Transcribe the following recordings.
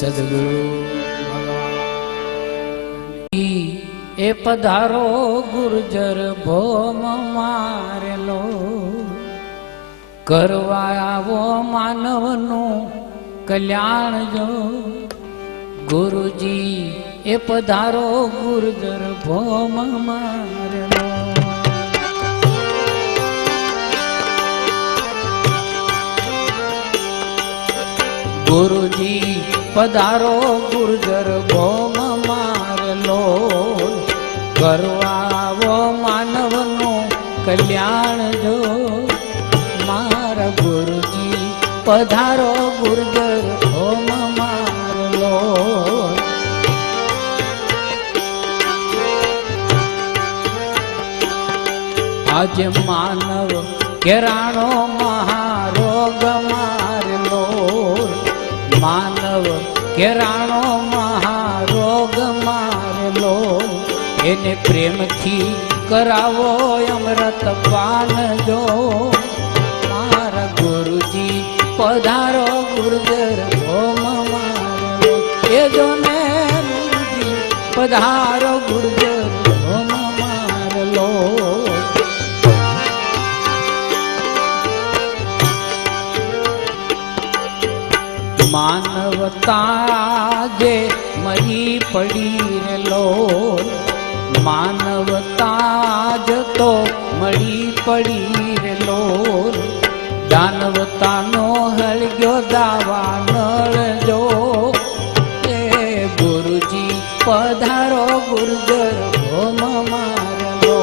સદગુરુ એ પધારો ગુર્જર ભોમ મારેલો કરવા આવો માનવનું કલ્યાણ જો ગુરુજી એ પધારો ગુર્જર ભોમ મારેલો ગુરુજી પધારો ગુર્જર ભોમ મારેલો કરવાવો માનવનું કલ્યાણ જો મારા ગુરુજી પધારો ગુર્જર ભોમ મારેલો આજે માનવ કેરાણો મહારોગ મારેલો માનવ કેરાણો મહારોગ મારેલો એને પ્રેમથી કરાવો અમૃત પાન જો મારા ગુરુજી પધારો ગુર્જર ભોમ મારેલો એ જો ને ગુરુજી પધારો ગુર્જર ભોમ મારેલો માનવતા જે મરી પડી રેલો માનવતા જ તો મળી પડી રેલો દાનવતાનો હળગ્યો દાવા નળ જો એ ગુરુજી પધારો ગુર્જર ભોમ મારેલો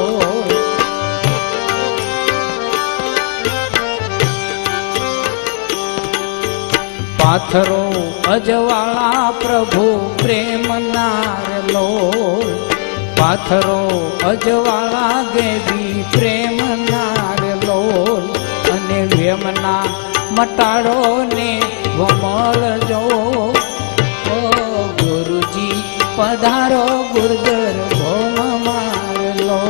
પાથરો અજવાળા પ્રભુ પ્રેમ નારેલો પાથરો અજવાળા દેવી પ્રેમ નારેલો અને વેમના મટાડો ને વમળ જો ઓ ગુરુજી પધારો ગુર્જર ભોમ મારેલો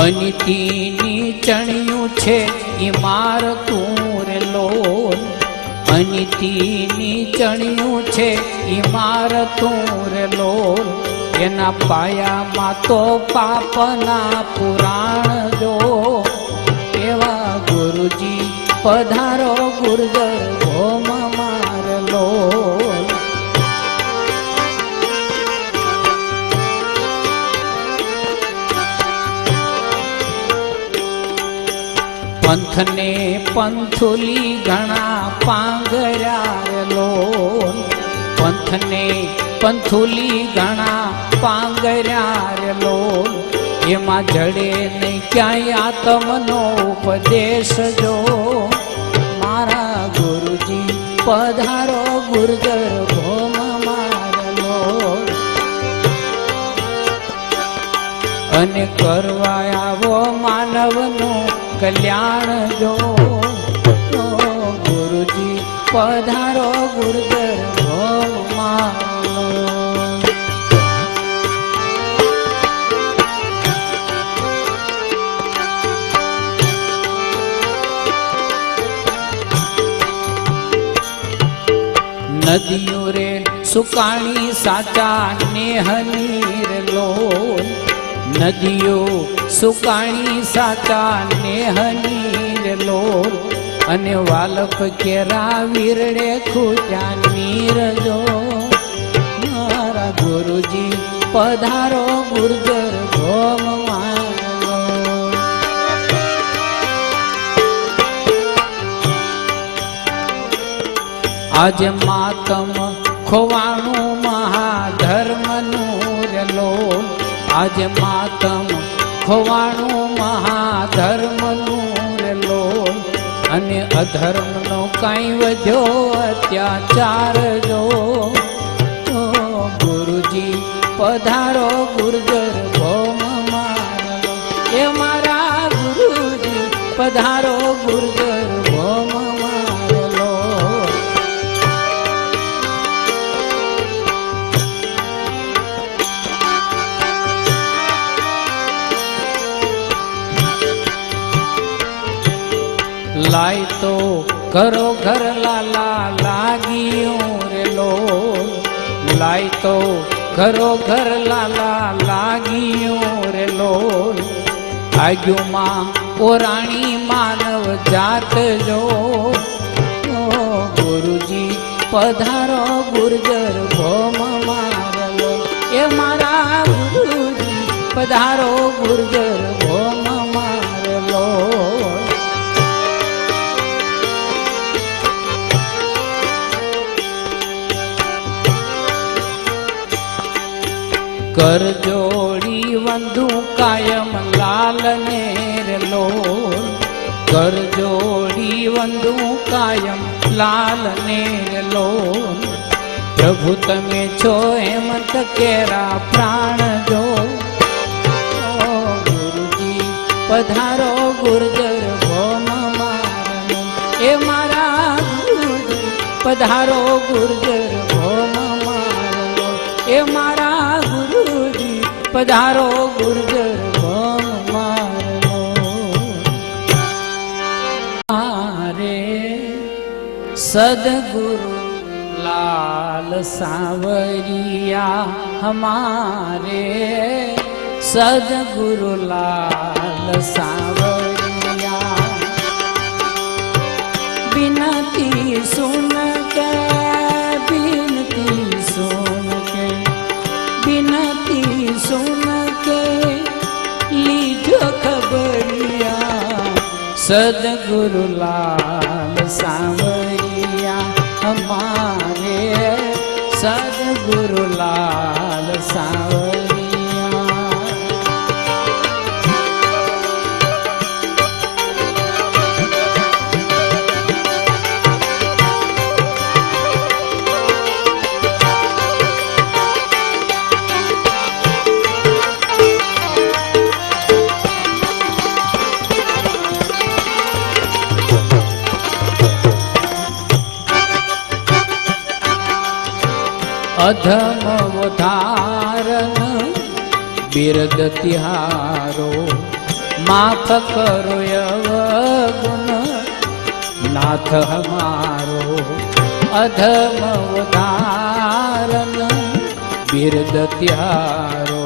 અનિતિની ચણ્યું છે ઇમારતું રેલો અનિતિની ચણ્યું છે ઇમારતું રેલો એના પાયામાં તો પાપના પુરાણ જો એવા ગુરુજી પધારો ગુર્જર ભોમ મારેલો પંથને પંથુલી ઘણા પાંગર્યારેલો પંથને પંથુલી ઘણા પાંગર્યારેલો એમાં જડે નહીં ક્યાંય આત્મનો ઉપદેશ જો મારા ગુરુજી પધારો ગુર્જર ભોમ મારેલો અને કરવા આવો માનવનું કલ્યાણ જો ગુરુજી પધારો ગુર્જર ભોમ મારેલો નદીઓ રે સુકાણી સાચા નેહની રેલો નદીઓ સુકાણી સાચા નેહની રેલો અને વાલપ કેરા વીરડે ખૂટ્યા નીર જો મારા ગુરુજી પધારો ગુર્જર ભોમ મારેલો આજે માતમ ખોવાણું મહાધર્મનું રેલો આજે માતમ ખોવાણું મહાધર્મનું રેલો અને અધર્મનો કાંઈ વધ્યો અત્યાચાર જો ગુરુજી પધારો ગુર્જર ભોમ મારેલો એ મારા ગુરુજી પધારો ગુર્જર ભોમ મારેલો लाय तो करो घर लाला लागियो रे लोल लाय तो करो घर लाला लागियो रे लोल आग्यू मां ओराणी मानव जात जो गुरुजी पधारो गुर्जर भोम मारलो ए मारा गुरुजी पधारो गुर्जर भोम मारलो कर जोड़ी वंदू कायम लाल नेर लोल कर जोड़ी वंदू कायम लाल नेर लोल प्रभु तमे छो हेमंत केरा प्राण जो गुरुजी पधारो गुर्जर भोम मारलो ए मारा गुरुजी पधारो गुर्जर भोम मारलो ए मारा पधारो गुर्जर भोम मारलो मारे सदगुरु लाल सांवरिया हमारे सदगुरु लाल सांवरिया बिनती सुन के बिनती सुन के बिनती सुन के लीजो खबरिया सदगुरु लाल सांवरिया हमारे सदगुरु लाल सांवरिया अधम उदाहरण बिरद तिहारो माफ करो अवगुण नाथ हमारो अधम उदाहरण बिरद तिहारो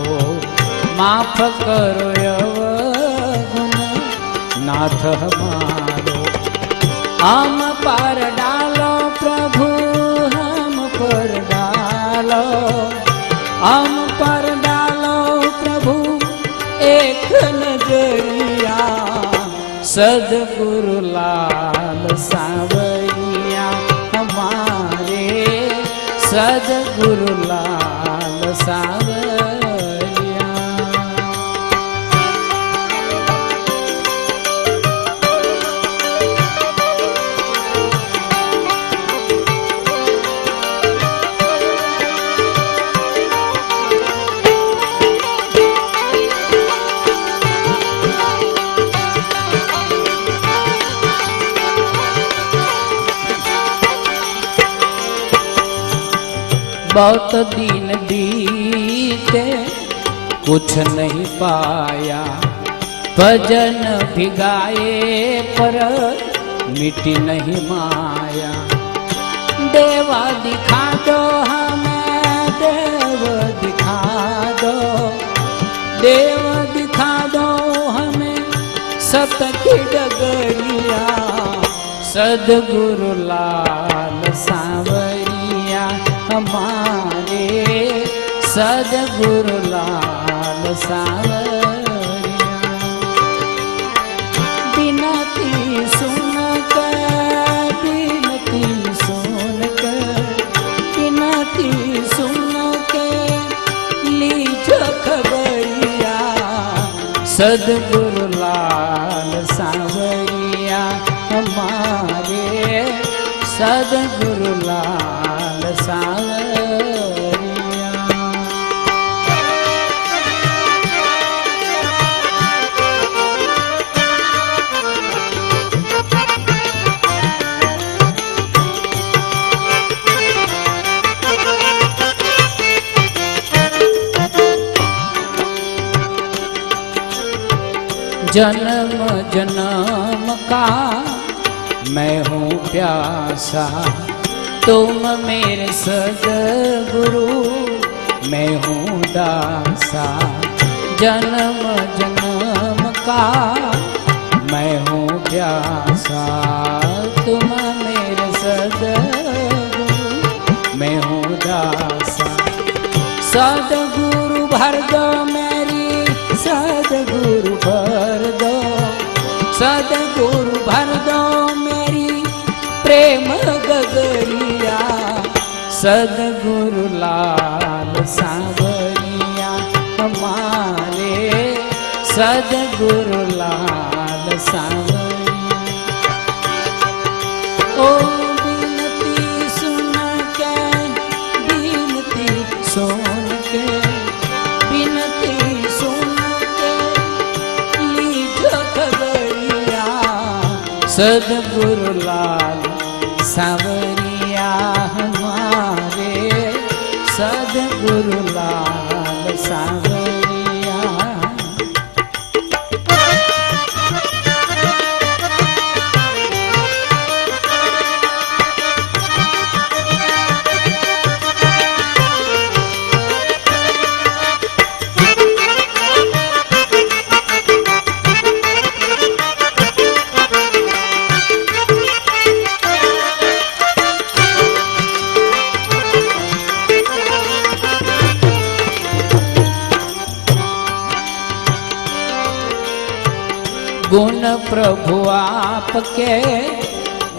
माफ करो अवगुण नाथ हमारो हम पर डालो प्रभु हम पर हम पर डालो प्रभु एक नजरिया सदगुरु लाल सांवरिया हमारे सदगुरु लाल सांवरिया बहुत दिन बीते कुछ नहीं पाया भजन भी गाए पर मिटी नहीं माया देवा दिखा दो हमें देव दिखा दो देव दिखा दो हमें सत की डगरिया सदगुरु लाल सांवरिया हमारे सदगुरु लाल सांवरिया बिनती सुन कर बिनती सुन कर बिनती सुन के लीजो खबरिया सदगुरु लाल सांवरिया हमारे सदगुरु लाल सांवरिया जन्म जन्म का मैं हूँ प्यासा। तुम मेरे सद्गुरु, मैं हूँ दासा। जन्म जन्म का मैं हूँ प्यासा। तुम मेरे सद्गुरु, मैं हूँ दासा। सद्गुरु भर दो मेरी, सद्गुरु भर दो, सद्गुरु भर दो मेरी प्रेम गगरिया। सद्गुरु लाल सांवरिया हमारे, सद्गुरु लाल सांवरिया। ओ बिनती सुन के, बिनती सुन के, बिनती सुन के लीजो खबरिया। सद्गुरु लाल सांवरिया हमारे, सद्गुरु लाल सांवरिया। गुण प्रभु आपके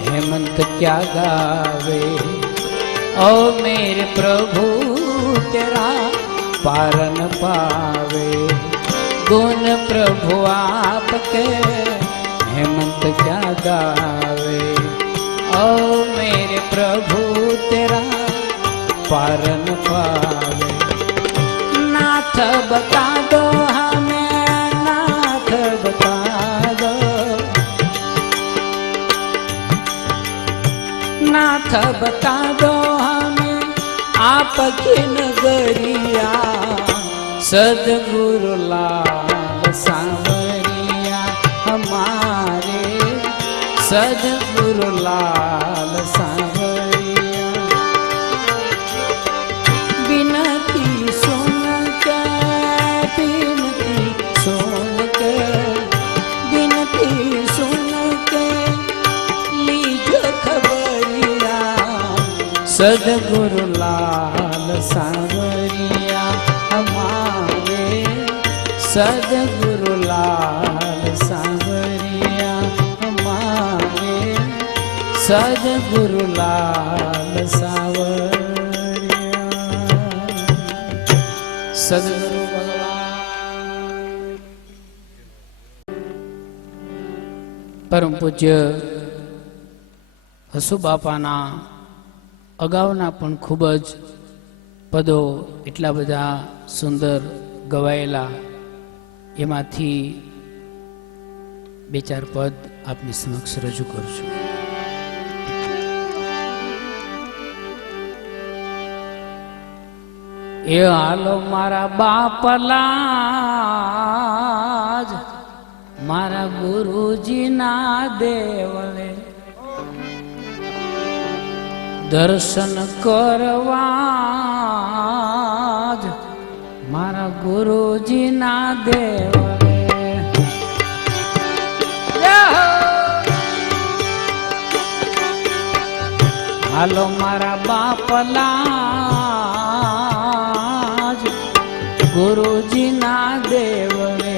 हेमंत क्या गावे। ओ मेरे प्रभु तेरा पारन पावे। गुण प्रभु आपके हेमंत क्या गावे। ओ मेरे प्रभु तेरा पारन पावे। नाथ बता दो हमें, नाथ बता दो, नाथ बता दो हमें आपकी नगरिया। सद्गुरु लाल सांवरिया हमारे, सद्गुरु लाल सांवरिया। बिनती सुन के, बिनती सुन के, बिनती सुन के लीजो खबरिया। सद्गुरु लाल सांवरिया हमारे, सद्गुरु लाल सांवरिया हमारे, सद्गुरु लाल सांवरिया। सद्गुरु भगवान પરમ પૂજ્ય હસુ બાપાના અગાઉના પણ ખૂબ જ પદો એટલા બધા સુંદર ગવાયેલા, એમાંથી બે ચાર પદ આપની સમક્ષ રજૂ કરું છું. એ હાલો મારા બાપલા જ મારા ગુરુજીના દેવળે દર્શન કરવા જ મારા ગુરુજીના દેવળે. હાલો મારા બાપલા જ ગુરુજીના દેવળે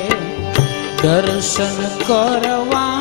દર્શન કરવા